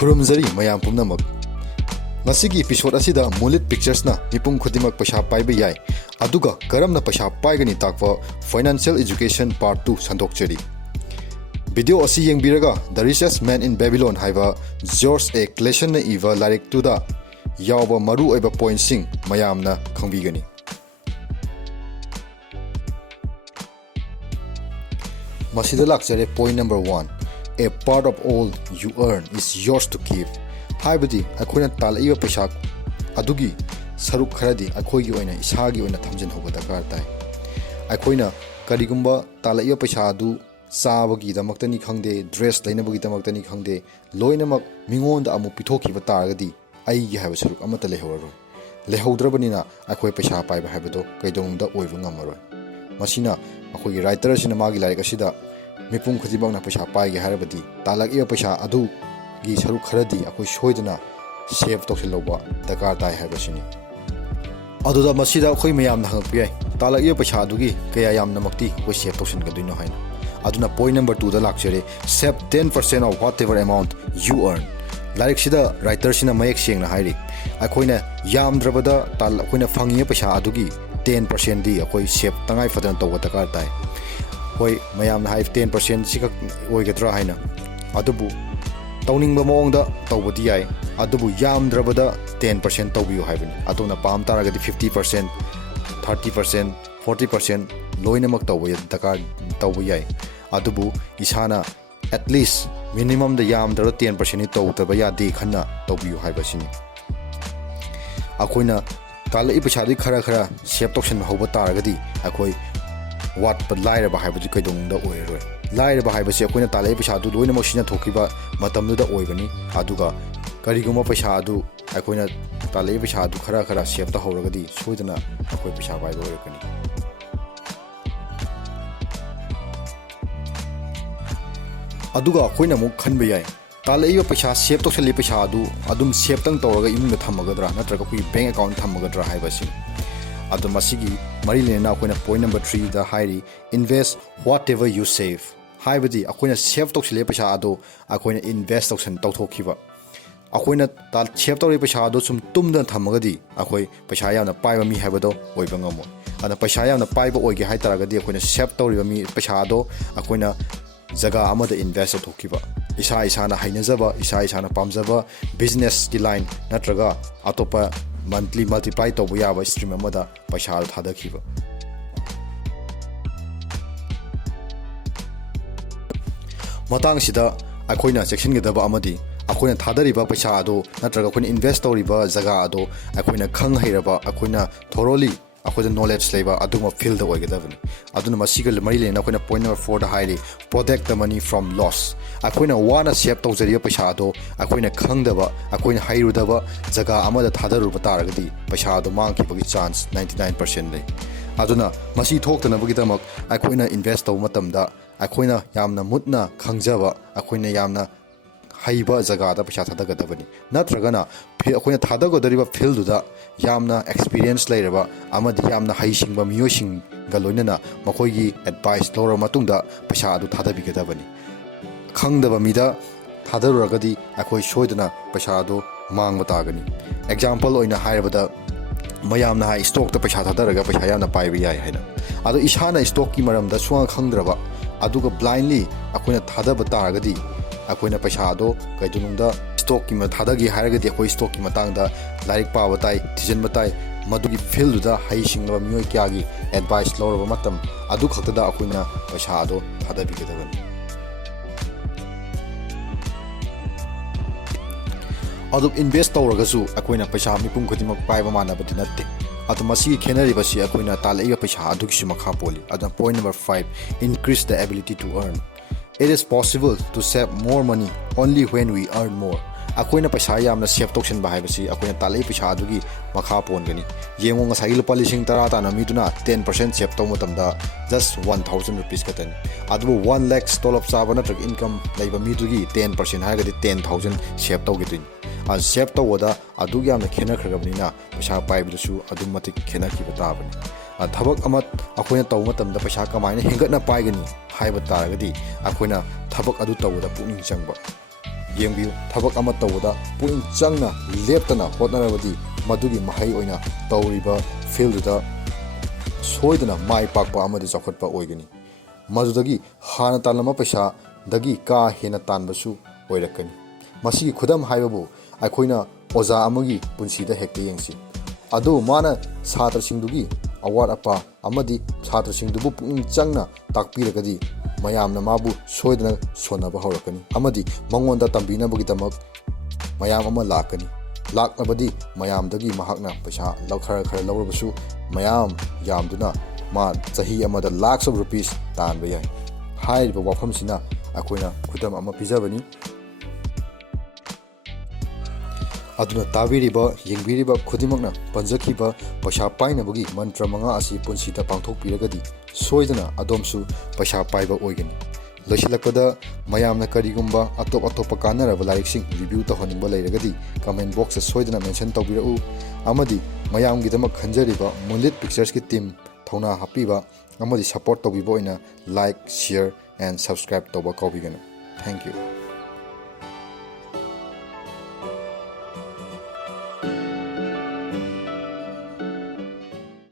खुरुमजरी मयाम पुमनमक ngasi episode asida mulit pictures na mipum khudimak paisa paiba yai aduga karamna paisa paigani takwa financial education part 2 sandokcheri video asi yengbiraga the richest man in Babylon haiba George S.Clason na iwa larik tu da yawba maru oiba point sing mayamna khangbigani masida lakjare point number 1 a part of all you earn is yours to keep हाइबदी अखोइना तालइबा पैसा अदुगी सरुक खरदी अखोइगी ओइना इसागी ओइना थमजन होबा दरकार ताइ अखोइना करिगुम्बा तालइबा पैसा अदु चाबगी दमक्तनी खंगदे dress लैनबगी दमक्तनी खंगदे लोइनमक मिंगोंदा अमु पिथोखिबा तारगदी आइगी हाइबा सरुक अमता लेहवरो लेहौद्रबनिना अखोइ पैसा पाइबा हाइबदो कैदोंदा ओइबा ngamaroy masina अखोइगी राइटर सिना मागी लाइक असिदा मिपुम खजिबंगना पैसा पाइगे हारबदी तालइबा पैसा अदु गी सरुक खरदी अखोइ सोइदना सेव तौसिलौबा दरकार ताइ हाइबसिनी अदुदा मसिदा अखोइ मयामना हंगपियाइ तालइबा पैसा अदुगी कया यामनमक्ति अखोइ सेव तौसिनगदुइनो हाइना अदुना पॉइंट नंबर 2 दा लाक्चरे save 10% of whatever amount you earn like सिदा राइटर सिना मयक सेंगना हाइरि अखोइना यामद्रबदा ताल अखोइना फंगिए पैसा अदुगी 10% दी अखोइ सेव तंगाइ फदन तौबा दरकार ताइ होय मयामना हाइ 10% सिका ओइगद्रा हाइना अदुबु तौनिंगबा मोंगदा तौबदी याय अदुबु यामद्रबदा 10% तौबियो हाइबनि अतोना पाम तारगदि 50% 30% 40% लोइनमक तौबय दरकार तौबु याय अदुबु इसाना एटलीस्ट मिनिमम द यामद्रबदा 10% नि तौदबा यादे खन्ना तौबियो हाइबसिनि अखोइना तालइ पैसादि खरा खरा सेव तौसन होबा तारगदि अखोइ वाट पर लाइरबा हाइबदि कैदोंदा ओइरोय लाइरबा हाइबसे अखोइना तालइ पैसा दु लोइना मसिना थोखिबा मतमदुदा ओइबनि अदुगा करिगुमा पैसा दु अखोइना तालइ पैसा दु खरा खरा सेव ता हौरगदि सोइदना अखोइ पैसा बाइबा ओइरकनि अदुगा अखोइना मु खनबा याय तालइबा पैसा सेव तौसलि पैसा दु अदुम सेव तंग तौरगा इमुंग थमगदरा नत्रगा कुइ बैंक अकाउंट थमगदरा हाइबसि अदु मसिगी मरि लेना अखोइना पॉइंट नंबर 3 दा हाइरि इन्वेस्ट व्हाटएवर यू सेव हाइबदी अखोइना सेव तौसले पैसा अदो अखोइना इन्वेस्ट तौसन तौथोखिबा अखोइना ताल सेव तौरे पैसा अदो सुम तुमदन थमगदी अखोइ पैसा याना पाइबा मी हाइबदो ओइबा ngamo अदा पैसा याना पाइबा ओइगे हाइ तारगदी अखोइना सेव तौरिबा मी पैसा अदो अखोइना जगह अमदा इन्वेस्ट तौथोखिबा इसा इसाना हाइनजबा इसा इसाना पामजबा बिजनेस की लाइन नत्रगा अतोपा मंथली मल्टीप्लाई तौबा याबा स्ट्रीम अमदा पैसा थादखिबा मतंग सिदा अखोइना चेक्सिनगदबा अमदी अखोइना थादरिबा पैसा अदो नत्रगा अखोइना इन्वेस्ट तौरिबा जगह अदो अखोइना खंग हैरबा अखोइना थोरोली अखोइना नॉलेज लेबा अदुमा फील्ड ओइगदबनी अदुना मसिगल मरि लेना अखोइना पॉइंट नंबर 4 दा हाइरि protect the money from loss अखोइना वाना सेव तौजरिबा पैसा अदो अखोइना खंगदबा अखोइना हाइरुदबा जगह अमदा थादरुबा तारगदी पैसा अदो मांगखिबगी चांस 99% ले अदुना मसि थोक्तनबगिदमक अखोइना इन्वेस्ट तौ मतमदा अखोइना यामना मुतना खंगजबा अखोइना यामना हाइबा जगह पैसा थादगदबनी नत्रगना अखोइना थादगदरिबा फील्डुदा यामना एक्सपीरियंस लेरबा अमदि यामना हाइसिंगबा मियोसिंग लोइनना मखोइगी एडवाइस लोर मतुंगदा पैसा अदु थादबिगदबनी खंगदबा मिदा थादरुरगदी अखोइ सोइदना पैसा अदु मांगबा तागनी एग्जांपल ओइना हाइरबदा मयामना हाइ स्टॉक ता पैसा थादरगा पैसा यामना पाइबा याय हैना अदु इसाना स्टॉक की मरमदा सुवा खंगद्रबा अदुगा ब्लाइंडली अखोइना थादबा तारगदी अखोइना पैसा अदो कैदुनुंदा स्टॉक की थादगी हारगदी अखोइ स्टॉक की मतंगदा लाइक पाबा ताइ थिजन बताइ मदुगी फील्डुदा हाइसिंगबा मियोय क्यागी एडवाइस लौरबा मतम अदु खक्तदा अखोइना पैसा अदो थादबिगदबनी अदु इन्वेस्ट तौरगसु अखोइना पैसा मिपुम खदिमक पाइबा मानबदि नत्ते अदु मसी खेनरिबसि अखोइना तालइबा पैसा अदुगिसु मखा पोली अदु point number 5 increase the ability to earn it is possible to save more money only when we earn more अखोइना पैसा यामना सेव तौसन बाहाइबसि अखोइना तालइ पैसा अदुगी मखा पोनगनी येंगो ngasai lupa lising tara tana miduna 10% save तौ मतमदा just 1000 rupees katani अदु 1 lakh stolop saba natrag income laiba midुगी 10% हागदि 10000 save तौगिदिन आ save तौदा अदुगी यामना खेनखरगबनिना पैसा पाइबदसु अदु मति खेनखिबा ताबनि थबक अमत अखोइना तौ मतमदा पैसा कमाइना हेंगतना पाइगनी हाइबा तारगदि अखोइना थबक अदु तौदा पुनिंग चंगबा ꯌꯦꯡꯕꯤꯌꯨ ꯊꯕꯛ ꯑꯃ ꯇꯧꯕꯗ ꯄꯨꯛꯅꯤꯡ ꯆꯪꯅ ꯂꯦꯞꯇꯅ ꯍꯣꯠꯅꯔꯕꯗꯤ ꯃꯗꯨꯒꯤ ꯃꯍꯩ ꯑꯣꯏꯅ ꯇꯧꯔꯤꯕ ꯐꯤꯜꯗꯨꯗ ꯁꯣꯏꯗꯅ ꯃꯥꯏ ꯄꯥꯛꯄ ꯑꯃꯗꯤ ꯆꯥꯎꯈꯠꯄ ꯑꯣꯏꯒꯅꯤ ꯃꯗꯨꯗꯒꯤ ꯍꯥꯟꯅ ꯇꯥꯜꯂꯝꯕ ꯄꯩꯁꯥꯗꯒꯤ ꯀꯥ ꯍꯦꯟꯅ ꯇꯥꯟꯕꯁꯨ ꯑꯣꯏꯔꯛꯀꯅꯤ ꯃꯁꯤꯒꯤ ꯈꯨꯗꯝ ꯍꯥꯏꯕꯕꯨ ꯑꯩꯈꯣꯏꯅ ꯑꯣꯖꯥ ꯑꯃꯒꯤ ꯄꯨꯟꯁꯤꯗ ꯍꯦꯛꯇ ꯌꯦꯡꯁꯤ ꯑꯗꯨ ꯃꯥꯅ ꯁꯥꯇ꯭ꯔꯁꯤꯡꯗꯨꯒꯤ ꯑꯋꯥꯠ ꯑꯄꯥ ꯑꯃꯗꯤ ꯁꯥꯇ꯭ꯔꯁꯤꯡꯗꯨꯕꯨ ꯄꯨꯛꯅꯤꯡ ꯆꯪꯅ ꯇꯥꯛꯄꯤꯔꯒꯗꯤ ꯃꯌꯥꯝꯅ ꯃꯥꯕꯨ ꯁꯣꯏꯗꯅ ꯁꯣꯟꯅꯕ ꯍꯧꯔꯛꯀꯅꯤ ꯑꯃꯗꯤ ꯃꯉꯣꯟꯗ ꯇꯝꯕꯤꯅꯕꯒꯤꯗꯃꯛ ꯃꯌꯥꯝ ꯑꯃ ꯂꯥꯛꯀꯅꯤ ꯂꯥꯛꯂꯕꯗꯤ ꯃꯌꯥꯝꯗꯒꯤ ꯃꯍꯥꯛꯅ ꯄꯩꯁꯥ ꯈꯔ ꯂꯧꯔꯕꯁꯨ ꯃꯌꯥꯝ ꯌꯥꯝꯗꯨꯅ ꯃꯥ ꯆꯍꯤ ꯑꯃꯗ lakhs of rupees ꯇꯥꯟꯕ ꯌꯥꯏ ꯍꯥꯏꯔꯤꯕ ꯋꯥꯐꯝꯁꯤꯅ ꯑꯩꯈꯣꯏꯅ ꯈꯨꯗꯝ ꯑꯃ ꯄꯤꯖꯕꯅꯤ ꯑꯗꯨꯅ ꯇꯥꯕꯤꯔꯤꯕ ꯌꯦꯡꯕꯤꯔꯤꯕ ꯈꯨꯗꯤꯡꯃꯛꯅ ꯄꯟꯖꯈꯤꯕ ꯄꯩꯁꯥ ꯄꯥꯏꯅꯕꯒꯤ ꯃꯟꯇ꯭ꯔ 5 ꯑꯁꯤ ꯄꯨꯟꯁꯤꯗ ꯄꯥꯡꯊꯣꯛꯄꯤꯔꯒꯗꯤ ꯁꯣꯏꯗꯅ ꯑꯗꯣꯝꯁꯨ ꯄꯩꯁꯥ ꯄꯥꯏꯕ ꯑꯣꯏꯒꯅꯤ ꯂꯣꯏꯁꯤꯜꯂꯛꯄꯗ ꯃꯌꯥꯝꯅ ꯀꯔꯤꯒꯨꯝꯕ ꯑꯇꯣꯞꯄ ꯀꯥꯟꯅꯔꯕ ꯂꯥꯏꯔꯤꯛꯁꯤꯡ ꯔꯤꯚꯤꯌꯨ ꯇꯧꯍꯟꯅꯤꯡꯕ ꯂꯩꯔꯒꯗꯤ ꯀꯃꯦꯟ ꯕꯣꯛꯁꯇ ꯁꯣꯏꯗꯅ ꯃꯦꯟꯁꯟ ꯇꯧꯕꯤꯔꯛꯎ ꯑꯃꯗꯤ ꯃꯌꯥꯝꯒꯤꯗꯃꯛ ꯈꯟꯖꯔꯤꯕ ꯃꯨꯟꯂꯤꯠ ꯄꯤꯛꯆꯔꯁꯀꯤ ꯇꯤꯝ ꯊꯧꯅꯥ ꯍꯥꯞꯄꯤꯕ ꯑꯃꯗꯤ ꯁꯄꯣꯔꯠ ꯇꯧꯕꯤꯕ ꯑꯣꯏꯅ ꯂꯥꯏꯛ ꯁꯤꯌꯔ ꯑꯦꯟ ꯁꯕꯁꯀ꯭ꯔꯥꯏꯕ ꯇꯧꯕ ꯀꯥꯎꯕꯤꯒꯅꯨ ꯊꯦꯡꯛ ꯌꯨ